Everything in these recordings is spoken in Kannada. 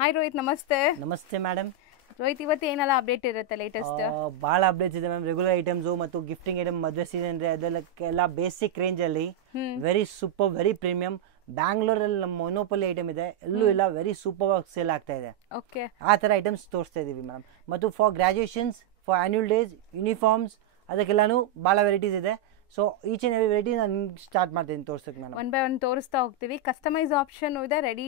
ಹಾಯ್ ರೋಹಿತ್, ನಮಸ್ತೆ. ನಮಸ್ತೆ ಮೇಡಮ್. ರೋಹಿತ್, ಇವತ್ತು ಏನೆಲ್ಲ ಅಪ್ಡೇಟ್ ಇರುತ್ತೆ ಲೇಟೆಸ್ಟ್? ಭಾಳ ಅಪ್ಡೇಟ್ಸ್ ಇದೆ ಮ್ಯಾಮ್. ರೆಗ್ಯುಲರ್ ಐಟಮ್ಸು ಮತ್ತು ಗಿಫ್ಟಿಂಗ್ ಐಟಮ್, ಮದುವೆ ಸೀಸನ್ ಇದೆ, ಅದೆಲ್ಲ ಬೇಸಿಕ್ ರೇಂಜಲ್ಲಿ ವೆರಿ ಸೂಪರ್, ವೆರಿ ಪ್ರೀಮಿಯಂ. ಬ್ಯಾಂಗ್ಳೂರಲ್ಲಿ ನಮ್ಮ ಮೊನೋಪಲಿ ಐಟಮ್ ಇದೆ, ಎಲ್ಲೂ ಇಲ್ಲ, ವೆರಿ ಸೂಪರ್ ಆಗಿ ಸೇಲ್ ಆಗ್ತಾ ಇದೆ. ಓಕೆ, ಆ ಥರ ಐಟಮ್ಸ್ ತೋರಿಸ್ತಾ ಇದ್ದೀವಿ ಮೇಡಮ್. ಮತ್ತು for graduations, for annual days, uniforms, ಅದಕ್ಕೆಲ್ಲನೂ ಭಾಳ ವೆರೈಟೀಸ್ ಇದೆ. So each and every variety ನಾನು ಸ್ಟಾರ್ಟ್ ಮಾಡ್ತೀನಿ ತೋರ್ಸೋಕೆ ಮೇಡಮ್. ಒನ್ ಬೈ ಒನ್ ತೋರಿಸ್ತಾ ಹೋಗ್ತೀವಿ. ಕಸ್ಟಮೈಸ್ ಆಪ್ಷನ್ ಇದೆ, ರೆಡಿ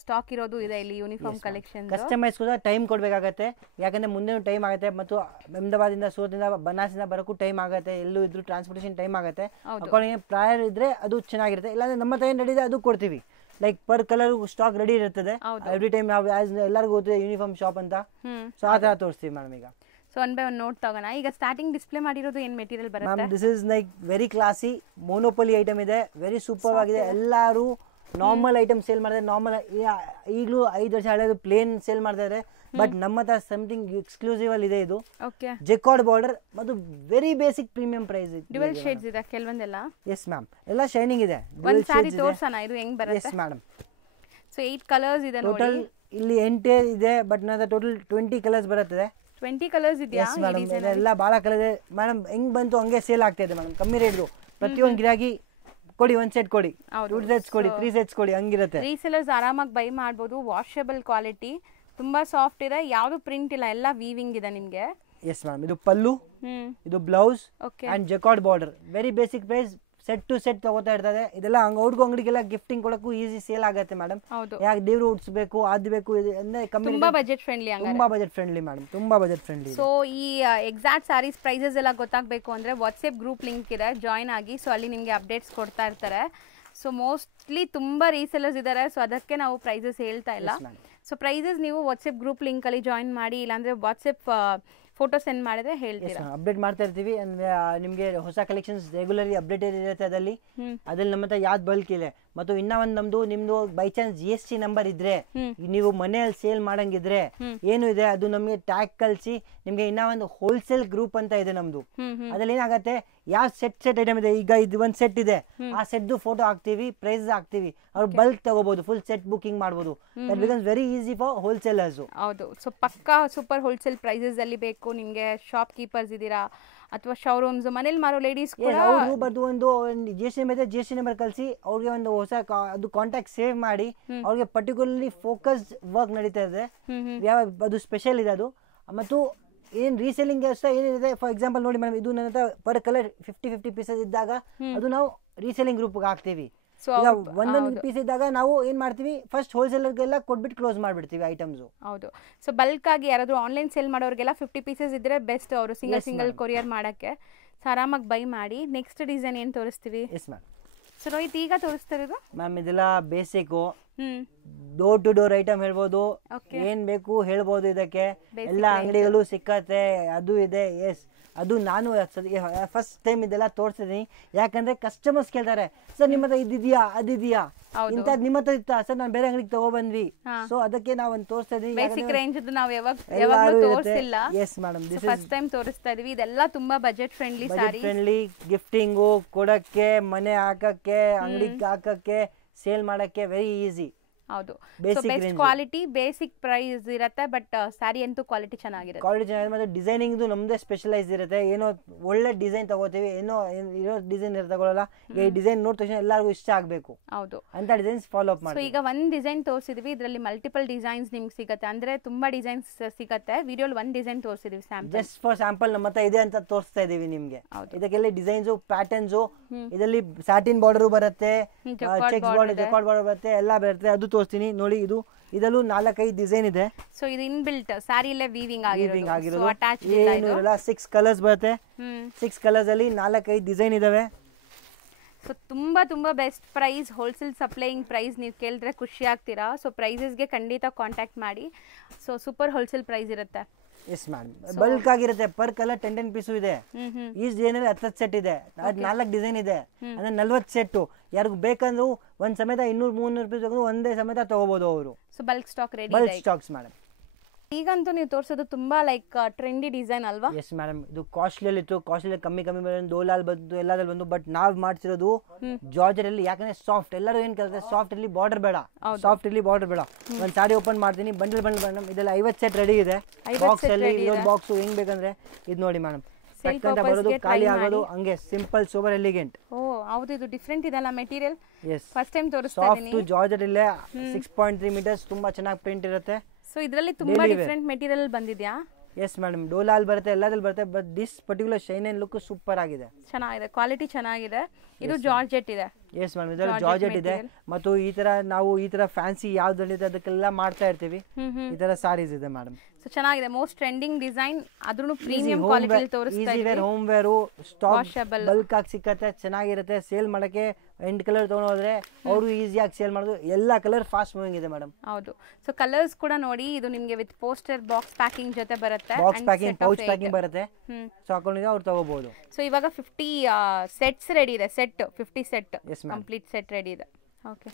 ಸ್ಟಾಕ್ ಇರೋದು ಇದೆ ಇಲ್ಲಿ ಯೂನಿಫಾರ್ಮ್ ಕಲೆಕ್ಷನ್. ಕಸ್ಟಮೈಸ್ ಕೂಡ ಟೈಮ್ ಕೊಡಬೇಕಾಗತ್ತೆ, ಯಾಕಂದರೆ ಮುಂದೆ ಟೈಮ್ ಆಗುತ್ತೆ. ಮತ್ತು ಅಹಮದಾಬಾದಿಂದ, ಸೂರತ್ನಿಂದ, ಬನಾರಸಿಂದ ಬರೋಕ್ಕೂ ಟೈಮ್ ಆಗುತ್ತೆ, ಎಲ್ಲೂ ಇದ್ರೂ ಟ್ರಾನ್ಸ್ಪೋರ್ಟೇಷನ್ ಟೈಮ್ ಆಗುತ್ತೆ. ಅಕಾರ್ಡಿಂಗ್ ಪ್ರಯರ್ ಇದ್ದರೆ ಅದು ಚೆನ್ನಾಗಿರುತ್ತೆ, ಇಲ್ಲಾಂದರೆ ನಮ್ಮ ಟೈಮ್ ರೆಡಿ ಇದೆ ಅದು ಕೊಡ್ತೀವಿ. Like per colour stock ready ಇರ್ತದೆ ಎವ್ರಿ ಟೈಮ್. ನಾವು ಎಲ್ಲರಿಗೂ ಗೊತ್ತಿದೆ ಯೂನಿಫಾರ್ಮ್ ಶಾಪ್ ಅಂತ, ಸೊ ಆ ಥರ ತೋರಿಸ್ತೀವಿ ಮೇಡಮ್. ಈಗ so one by one note ತಗೋಣ. ಈಗ ಸ್ಟಾರ್ಟಿಂಗ್ ಡಿಸ್ಪ್ಲೇ ಮಾಡಿರೋದು ಏನು ಮೆಟೀರಿಯಲ್ ಬರುತ್ತೆ? Ma'am, this is like very classy ಮೊನೋಪಲಿ item ಇದೆ, ವೆರಿ ಸೂಪರ್ ಆಗಿದೆ. ಎಲ್ಲರೂ ನಾರ್ಮಲ್ ಐಟಮ್ ಸೇಲ್ ಮಾಡ್ತಾರೆ. ನಾರ್ಮಲ್ ಈಗಲೂ 5 ವರ್ಷ ಹಳೆಯದು ಪ್ಲೇನ್ ಸೇಲ್ ಮಾಡ್ತಾ ಇದ್ದಾರೆ, ಬಟ್ ನಮ್ಮ ಹತ್ರ ಸಮಥಿಂಗ್ ಎಕ್ಸ್ಕ್ಲೂಸಿವ್ ಅಲ್ಲಿ ಇದೆ. ಇದು ಜೆಕಾರ್ಡ್ ಬಾರ್ಡರ್ ಮತ್ತು very basic premium price. Dual shades ಇದೆ ಕೆಲವೊಂದೆಲ್ಲ. ಎಸ್ ಮ್ಯಾಮ್, ಎಲ್ಲ ಶೈನಿಂಗ್ ಇದೆ. ಒಂದು ಸಾರಿ ತೋರ್ಸೋಣ, ಇದು ಹೆಂಗ್ ಬರುತ್ತೆ? Yes madam. ಸೊ 8 ಕಲರ್ಸ್ ಇದೆ ನೋಡಿ. ಟೋಟಲ್ ಇಲ್ಲಿ 8 ಇದೆ, ಬಟ್ ನನ್ನ ಟೋಟಲ್ 20 ಕಲರ್ಸ್ ಬರುತ್ತದೆ. 20 ಕಲರ್ಸ್ ಇದೆಯಾ? ಎಲ್ಲ ಭಾಳ ಕಲರ್ ಇದೆ ಮೇಡಮ್. ಹೆಂಗ್ ಬಂತು ಹಂಗೆ ಸೇಲ್ ಆಗ್ತಾ ಇದೆ ಮೇಡಮ್, ಕಮ್ಮಿ ರೇಟ್ದು. ಪ್ರತಿಯೊಂದು ಗಿರಾಕಿ ಕೊಡಿ, 1 ಸೆಟ್ ಕೊಡಿ, 2 ಸೆಟ್ಸ್ ಕೊಡಿ, 3 ಸೆಟ್ಸ್ ಕೊಡಿ, ಹಂಗಿರುತ್ತೆ. ರೀಸೆಲರ್ಸ್ ಆರಾಮಾಗಿ ಬೈ ಮಾಡ್ಬೋದು. ವಾಷಬಲ್ ಕ್ವಾಲಿಟಿ, ತುಂಬಾ ಸಾಫ್ಟ್ ಇದೆ, ಯಾವುದು ಪ್ರಿಂಟ್ ಇಲ್ಲ, ಎಲ್ಲ ವೀವಿಂಗ್ ಇದೆ ನಿಮಗೆ. Yes madam. ಇದು ಪಲ್ಲು, ಇದು blouse and jacquard border. Very basic price, set to set ತಗೋತಾ ಇರ್ತದೆ. ಇದೆಲ್ಲ ಔಟ್ಗೋ ಅಂಗಡಿಗೆಲ್ಲ ಗಿಫ್ಟಿಂಗ್ ಕೊಡಕ್ಕೂ ಈಸಿ ಸೇಲ್ ಆಗುತ್ತೆ ಮೇಡಮ್. ಯಾಕೆ ದೇವ್ರು ಉಡ್ಸ್ಬೇಕು, ಅದು ಬೇಕು, ಅಂದ್ರೆ ಕಮ್ಮಿ, ತುಂಬಾ ಬಜೆಟ್ ಫ್ರೆಂಡ್ಲಿ. ತುಂಬಾ ಬಜೆಟ್ ಫ್ರೆಂಡ್ಲಿ ಮೇಡಮ್, ತುಂಬಾ ಬಜೆಟ್ ಫ್ರೆಂಡ್ಲಿ. ಸೊ ಈ ಎಕ್ಸಾಕ್ಟ್ ಸಾರೀಸ್ ಪ್ರೈಸಸ್ ಎಲ್ಲ ಗೊತ್ತಾಗಬೇಕು ಅಂದ್ರೆ ವಾಟ್ಸ್ಆಪ್ ಗ್ರೂಪ್ ಲಿಂಕ್ ಇದೆ, ಜಾಯ್ನ್ ಆಗಿ. ಸೊ ಅಲ್ಲಿ ನಿಮಗೆ ಅಪ್ಡೇಟ್ಸ್ ಕೊಡ್ತಾ ಇರ್ತಾರೆ. ಸೊ ಮೋಸ್ಟ್ಲಿ ತುಂಬಾ ರೀಸೆಲರ್ಸ್ ಇದ್ದಾರೆ, ಸೊ ಅದಕ್ಕೆ ನಾವು ಪ್ರೈಸಸ್ ಹೇಳ್ತಾ ಇಲ್ಲ. ಸೊ ಪ್ರೈಸಸ್ ನೀವು ವಾಟ್ಸ್ಆಪ್ ಗ್ರೂಪ್ ಲಿಂಕ್ ಅಲ್ಲಿ ಜಾಯಿನ್ ಮಾಡಿ, ಇಲ್ಲಾಂದ್ರೆ ವಾಟ್ಸ್ಆಪ್ ಫೋಟೋ ಸೆಂಡ್ ಮಾಡಿದ್ರೆ ಹೇಳ್ತೀರಾ. ಅಪ್ಡೇಟ್ ಮಾಡ್ತಾ ಇರ್ತೀವಿ. ಅಂದ್ರೆ ನಿಮಗೆ ಹೊಸ ಕಲೆಕ್ಷನ್ಸ್ ರೆಗ್ಯುಲರ್ಲಿ ಅಪ್ಡೇಟೆಡ್ ಇರುತ್ತೆ ಅದ್ರಲ್ಲಿ ನಮ್ಮ ಹತ್ರ ಯಾವ್ದು ಬಲ್ಕ್ ಇದೆ. ಮತ್ತು ಇನ್ನ ಒಂದು ನಿಮ್ದು ಬೈ ಚಾನ್ಸ್ GST ನಂಬರ್ ಇದ್ರೆ, ನೀವು ಮನೆಯಲ್ಲಿ ಸೇಲ್ ಮಾಡಂಗಿದ್ರೆ ಏನು ಇದೆ ಅದು ನಮಗೆ ಟ್ಯಾಗ್ ಕಳಿಸಿ. ನಿಮ್ಗೆ ಇನ್ನ ಒಂದು ಹೋಲ್ಸೇಲ್ ಗ್ರೂಪ್ ಅಂತ ಇದೆ ನಮ್ದು. ಅದ್ರಲ್ಲಿ ಏನಾಗತ್ತೆ, ಯಾವ ಸೆಟ್ ಐಟಮ್ ಇದೆ, ಈಗ ಇದು ಒಂದು ಸೆಟ್ ಇದೆ, ಆ ಸೆಟ್ ಫೋಟೋ ಹಾಕ್ತಿವಿ, ಪ್ರೈಸ್ ಹಾಕ್ತಿವಿ, ಅವ್ರು ಬಲ್ಕ್ ತಗೋಬಹುದು, ಫುಲ್ ಸೆಟ್ ಬುಕಿಂಗ್ ಮಾಡಬಹುದು. That becomes very easy for wholesalers. ಹೌದು. ಸೊ ಪಕ್ಕಾ ಸೂಪರ್ ಹೋಲ್ಸೇಲ್ ಪ್ರೈಸಸ್ ಅಲ್ಲಿ ಬೇಕು ನಿಮ್ಗೆ. ಶಾಪ್ ಕೀಪರ್ಸ್ ಇದ್ದೀರಾ ಅಥವಾ ಶೋರೂಮ್ಸ್, ಮನೇಲಿ ಮಾರೋ ಲೇಡೀಸ್ ಕೂಡ ಬರ್ದು ಒಂದು GST ನಂಬರ್ ಕಳಿಸಿ, ಅವ್ರಿಗೆ ಒಂದು ಹೊಸ ಅದು ಕಾಂಟ್ಯಾಕ್ಟ್ ಸೇವ್ ಮಾಡಿ, ಅವ್ರಿಗೆ ಪರ್ಟಿಕ್ಯುಲರ್ಲಿ ಫೋಕಸ್ಡ್ ವರ್ಕ್ ನಡೀತಾ ಇದೆ. ಯಾವ ಅದು ಸ್ಪೆಷಲ್ ಇದೆ ಅದು. ಮತ್ತು ಏನ್ ರೀಸೇಲಿಂಗ್ ಅಷ್ಟೇ ಏನಿದೆ, ಫಾರ್ ಎಕ್ಸಾಂಪಲ್ ನೋಡಿ ಮೇಡಮ್, ಇದು ನನ್ನ ಹತ್ರ ಪರ್ ಕಲರ್ 50 ಪೀಸಸ್ ಇದ್ದಾಗ ಅದು ನಾವು ರೀಸೇಲಿಂಗ್ ಗ್ರೂಪ್ಗೆ ಹಾಕ್ತೀವಿ. ಈಗ ಒಂದೊಂದು ಪೀಸ್ ಇದ್ದಾಗ ನಾವು ಏನ್ ಮಾಡ್ತೀವಿ, ಫಸ್ಟ್ ಹೋಲ್ಸೇಲರ್ಗೆಲ್ಲ ಕೊಟ್ಬಿಟ್ಟು ಕ್ಲೋಸ್ ಮಾಡ್ಬಿಡ್ತೀವಿ ಐಟಮ್ಸ್. ಹೌದು. ಸೊ ಬಲ್ಕ್ ಆಗಿ ಯಾರಾದ್ರೂ ಆನ್ಲೈನ್ ಸೇಲ್ ಮಾಡೋರಿಗೆಲ್ಲ 50 ಪೀಸಸ್ ಇದ್ರೆ ಬೆಸ್ಟ್, ಅವರು ಸಿಂಗಲ್ ಕೊರಿಯರ್ ಮಾಡಕ್ಕೆ. ಸೊ ಆರಾಮಾಗಿ ಬೈ ಮಾಡಿ. ನೆಕ್ಸ್ಟ್ ಡಿಸೈನ್ ಏನ್ ತೋರಿಸ್ತೀವಿ? Yes ma'am. ಸೊ ರೋಹಿತ್, ಈಗ ತೋರಿಸ್ತಾ ಇರೋದು ಮ್ಯಾಮ್ ಇದೆಲ್ಲ basic door to door item ಹೇಳ್ಬೋದು, ಏನ್ ಬೇಕು ಹೇಳ್ಬೋದು. ಇದಕ್ಕೆ ಎಲ್ಲ ಅಂಗಡಿಗಳು ಸಿಕ್ಕತ್ತೆ, ಅದು ಇದೆ. ಎಸ್, ಅದು ನಾನು ಫಸ್ಟ್ ಟೈಮ್ ಇದೆಲ್ಲ ತೋರಿಸಿದೀನಿ. ಯಾಕಂದ್ರೆ ಕಸ್ಟಮರ್ಸ್ ಕೇಳ್ತಾರೆ, ಸರ್ ನಿಮ್ಮ ಹತ್ರ ಇದಿದ್ಯಾ, ಅದಿದ್ಯಾ, ಇಂಥದ್ದು ನಿಮ್ಮ ಹತ್ರ ಇತ್ತಾ ಸರ್, ನಾನು ಬೇರೆ ಅಂಗಡಿಗೆ ತಗೊಬಂದ್ವಿ. ಸೊ ಅದಕ್ಕೆ ನಾವು ಒಂದು ತೋರಿಸ್ತಾ ಇದೀವಿ. ಬೇಸಿಕ್ ರೇಂಜ್ ನಾವು ಯಾವಾಗಲೂ ತೋರಿಸಿಲ್ಲ. Yes madam, this first time ತೋರಿಸ್ತಾ ಇದೀವಿ. ಇದೆಲ್ಲ ತುಂಬಾ budget friendly sari, friendly, gifting ಕೊಡಕ್ಕೆ, ಮನೆ ಹಾಕಕ್ಕೆ, ಅಂಗಡಿಗೆ ಹಾಕಕ್ಕೆ, ಸೇಲ್ ಮಾಡಕ್ಕೆ ವೆರಿ ಈಸಿ. ಹೌದು. So best quality, basic price ಇರುತ್ತೆ, ಬಟ್ ಸ್ಯಾರಿ ಅಂತೂ ಕ್ವಾಲಿಟಿ ಚೆನ್ನಾಗಿರುತ್ತೆ. ಕ್ವಾಲಿಟಿ ಚೆನ್ನಾಗಿದೆ. ಮತ್ತೆ ಡಿಸೈನಿಂಗ್ ನಮ್ದೇ ಸ್ಪೆಷಲೈಸ್ ಇರುತ್ತೆ. ಏನೋ ಒಳ್ಳೆ ಡಿಸೈನ್ ತಗೋತೀವಿ, ಏನೋ ಇರೋ ಡಿಸೈನ್ ತಗೊಳ್ಳಲ್ಲ. ಈ ಡಿಸೈನ್ ನೋಡಿದ ತಕ್ಷಣ ಎಲ್ಲರಿಗೂ ಇಷ್ಟ ಆಗಬೇಕು. ಹೌದು, ಅಂತ ಡಿಸೈನ್ಸ್ ಫಾಲೋ ಅಪ್ ಮಾಡಿ. ಸೊ ಈಗ ಒಂದು ಡಿಸೈನ್ ತೋರಿಸಿದ್ವಿ, ಇದರಲ್ಲಿ ಮಲ್ಟಿಪಲ್ ಡಿಸೈನ್ಸ್ ನಿಮ್ಗೆ ಸಿಗುತ್ತೆ, ಅಂದ್ರೆ ತುಂಬಾ ಡಿಸೈನ್ಸ್ ಸಿಗುತ್ತೆ. ವಿಡಿಯೋಲಿ ಒಂದು ಡಿಸೈನ್ ತೋರಿಸಿದ್ವಿ, ಸ್ಯಾಂಪಲ್, ಜಸ್ಟ್ ಫಾರ್ ಸ್ಯಾಂಪಲ್ ನಮ್ಮ ಹತ್ರ ಇದೆ ಅಂತ ತೋರಿಸ್ತಾ ಇದೀವಿ ನಿಮ್ಗೆ. ಇದಕ್ಕೆಲ್ಲ ಡಿಸೈನ್ಸ್, ಪ್ಯಾಟರ್ನ್ಸ್, ಇದರಲ್ಲಿ ಸ್ಯಾಟಿನ್ ಬಾರ್ಡರ್ ಬರುತ್ತೆ, ಚೆಕ್ಸ್ ಬಾರ್ಡರ್, ಜೆಕಾರ್ಡ್ ಬಾರ್ಡರ್ ಬರುತ್ತೆ, ಎಲ್ಲ ಬರುತ್ತೆ. ಅದು ತೋರಿಸ್ತೀನಿ ನೋಡಿ. ಇದಲ್ಲೂ 4-5 ಡಿಸೈನ್ ಇದೆ. ಸೊ ಇದು ಇನ್ಬಿಲ್ಟ್ ಸ್ಯಾರಿಲೇ ವೀವಿಂಗ್ ಆಗಿರೋದು, ಅಟ್ಯಾಚ್ ಇಲ್ಲ. 6 ಕಲರ್ಸ್ ಬರುತ್ತೆ. 6 ಕಲರ್ಸ್ ಅಲ್ಲಿ 4-5 ಡಿಸೈನ್ ಇದಾವೆ. ಸೊ ತುಂಬಾ best price, wholesale supplying price. ನೀವು ಕೇಳಿದ್ರೆ ಖುಷಿ ಆಗ್ತೀರಾ. ಸೊ ಪ್ರೈಸಸ್ಗೆ ಖಂಡಿತ ಕಾಂಟ್ಯಾಕ್ಟ್ ಮಾಡಿ. ಸೊ ಸೂಪರ್ ಹೋಲ್ಸೇಲ್ ಪ್ರೈಸ್ ಇರುತ್ತೆ. ಎಸ್ ಮೇಡಮ್, ಬಲ್ಕ್ ಆಗಿರುತ್ತೆ. ಪರ್ ಕಲರ್ 10 ಪೀಸು ಇದೆ. ಈ ಡಿಸೈನ್ 10 ಸೆಟ್ ಇದೆ, ಅದ್ 4 ಡಿಸೈನ್ ಇದೆ, ಅಂದ್ರೆ 40 ಸೆಟ್. ಯಾರಿಗೂ ಬೇಕಂದ್ರು ಒಂದ್ ಸಮೇತ 200-300 ಪೀಸ್ ಒಂದೇ ಸಮೇತ ತಗೋಬಹುದು ಅವರು. So bulk stock ready, bulk stocks madam. ಈಗಂತೂ ನೀವು ತೋರಿಸೋದು ತುಂಬಾ ಲೈಕ್ ಟ್ರೆಂಡಿ ಡಿಸೈನ್ ಅಲ್ವಾ? ಎಸ್ ಮೇಡಮ್, ಇದು ಕಾಸ್ಟ್ಲಿಯಲ್ಲಿ ಇತ್ತು, ಕಾಸ್ಟ್ಲಿ ಕಮ್ಮಿ ಡೋಲಾಲ್ ಬಂತು, ಎಲ್ಲದಲ್ಲಿ ಬಂತು. ಬಟ್ ನಾವ್ ಮಾಡ್ತಿರೋದು ಜಾರ್ಜೆಟ್ ಅಲ್ಲಿ, ಯಾಕಂದ್ರೆ ಸಾಫ್ಟ್. ಎಲ್ಲರೂ ಏನ್ ಕೇಳ್ತಾರೆ, ಸಾಫ್ಟ್ ಇಲ್ಲಿ ಬಾರ್ಡರ್ ಬೇಡ, ಸಾಫ್ಟ್ ಇಲ್ಲಿ ಬಾರ್ಡರ್ ಬೇಡ. ಒಂದ್ ಸಾರಿ ಓಪನ್ ಮಾಡ್ತೀನಿ, ಬಂಡಲ್ ಮೇಡಮ್ ಇದೆಲ್ಲ 50 ಸೆಟ್ ರೆಡಿ ಇದೆ. ಬಾಕ್ಸ್ ಅಲ್ಲಿ ಬಾಕ್ಸ್ ಹೆಂಗ್ ಬೇಕಂದ್ರೆ ಇದು ನೋಡಿ ಮೇಡಮ್, ಬರೋದು ಖಾಲಿ ಆಗೋದು ಹಂಗೆ ಸಿಂಪಲ್ ಸೂಪರ್ ಎಲಿಗೆಂಟ್. ಓ ಹೌದು, ಇದು ಡಿಫ್ರೆಂಟ್ ಇದೆಲ್ಲ ಮೆಟೀರಿಯಲ್. ಎಸ್, ಫಸ್ಟ್ ಟೈಮ್ ತೋರಿಸ್ತಾ ಸಾಫ್ಟ್ ಜಾರ್ಜೆಟ್ ಇಲ್ಲೇ 6.3 ಮೀಟರ್ಸ್, ತುಂಬಾ ಚೆನ್ನಾಗಿ ಪ್ರಿಂಟ್ ಇರುತ್ತೆ. ಸೊ ಇದರಲ್ಲಿ ತುಂಬಾ ಡಿಫರೆಂಟ್ ಮೆಟೀರಿಯಲ್ ಬಂದಿದ್ಯಾ? ಎಸ್ ಮೇಡಮ್, ಡೋಲಾಲ್ ಬರುತ್ತೆ, ಎಲ್ಲದಲ್ಲಿ ಬರುತ್ತೆ. But this particular shine and look super ಆಗಿದೆ, ಚೆನ್ನಾಗಿದೆ, ಕ್ವಾಲಿಟಿ ಚೆನ್ನಾಗಿದೆ. ಇದು ಜಾರ್ಜೆಟ್ ಇದೆ. ಎಸ್ ಮೇಡಮ್, ಇದರಲ್ಲಿ ಜಾರ್ಜೆಟ್ ಇದೆ. ಮತ್ತು ಈ ತರ ನಾವು ಈ ತರ ಫ್ಯಾನ್ಸಿ ಯಾವ್ದ್ರಲ್ಲಿದೆ ಅದಕ್ಕೆಲ್ಲ ಮಾಡ್ತಾ ಇರ್ತೀವಿ. ಈ ತರ ಸಾರೀಸ್ ಇದೆ ಮೇಡಮ್. ಸೊ ಚೆನ್ನಾಗಿದೆ, ಮೋಸ್ಟ್ ಟ್ರೆಂಡಿಂಗ್ ಡಿಸೈನ್, ಅದ್ರೂ ಪ್ರೀಮಿಯಂ ಕ್ವಾಲಿಟಿ ತೋರಿಸ್ತಾ easy wear, home wear, stock bulk ಆಗಿ ಸಿಕ್ಕತ್ತೆ, ಚೆನ್ನಾಗಿರುತ್ತೆ. ಸೇಲ್ ಮಾಡಕ್ಕೆ 8 ಕಲರ್ ತಗೊಂಡೋದ್ರೆ ಅವರು ಈಸಿಯಾಗಿ ಸೇಲ್ ಮಾಡೋದು. ಎಲ್ಲ ಕಲರ್ ಫಾಸ್ಟ್ ಮೂವಿಂಗ್ ಇದೆ ಮೇಡಮ್. ಹೌದು, ಸೊ ಕಲರ್ಸ್ ಕೂಡ ನೋಡಿ, ಇದು ನಿಮಗೆ ವಿತ್ ಪೋಸ್ಟರ್ ಬಾಕ್ಸ್ ಪ್ಯಾಕಿಂಗ್ ಜೊತೆ ಬರುತ್ತೆ, ಬಾಕ್ಸ್ ಪ್ಯಾಕಿಂಗ್, ಪೌಚ್ ಪ್ಯಾಕಿಂಗ್ ಬರುತ್ತೆ. ಸೊ ಹಾಕೊಂಡಿದ್ರೆ ಅವ್ರು ತಗೋಬಹುದು. ಸೊ ಇವಾಗ 50 ಸೆಟ್ಸ್ ರೆಡಿ ಇದೆ, set 50 set complete set ready ಇದೆ. ಓಕೆ